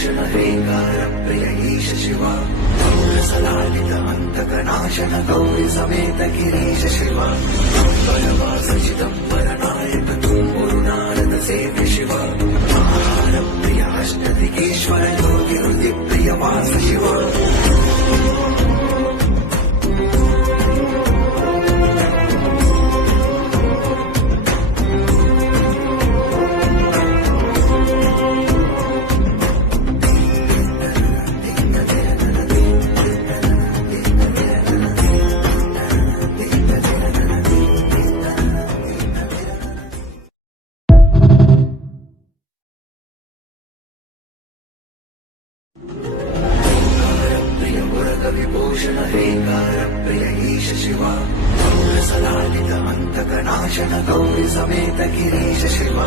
विभूषण हेकार प्रिय ईश शिवा सलालित अंतक नाशन गौरी समेत गिरीश शिवा बलवास चिदंबर नायक तुम गुरुनारद सेव्य शिवा महार प्रिय अष्टदिकेश्वर योगी हृदय प्रिय वास शिवा विभूषण हेकार प्रिय ईश शिवा सलालित अंतक नाशन गौरी समेत गिरीश शिवा